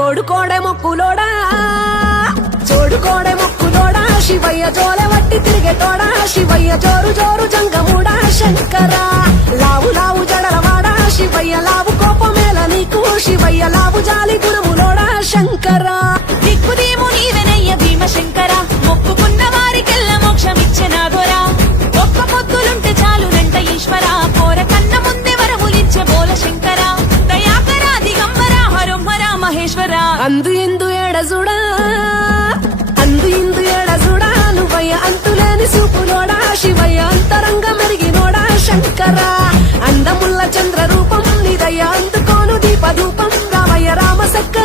తోడుకోడే మొక్కులోడా చోడుకోడే మొక్కులోడా శివయ్య జోలె వట్టి తిరిగే తోడా శివయ్య జోరు జోరు జంగముడా శంకర లావు లావు జడలవాడా శివయ్య లావు కోపమేల నీకు శివయ్య లావు జాలి గుణములోడా శంకర దిక్కుదేమో నీవెనయ్య భీమశంకర మొక్కుకున్న వారికెల్ల మోక్షమిచ్చెనా దొరా ఒక్క పొద్దులుంటే చాలునంట ఈశ్వర కోర కన్న ముందే వరములించే బోల శంకర దయాకర దిగంబర హరోహర మహేశ్వర అందు ఇందు ఎడజుడా అందు ఇందు ఎడజుడా నువ్వయ్య అంతులేని సూపులోడా శివయ్య అంతరంగ మెరిగినోడా శంకర అందముల్ల చంద్ర రూపం నిదయ్య అందుకోను దీపధూపం రామయ్య రామ సక్క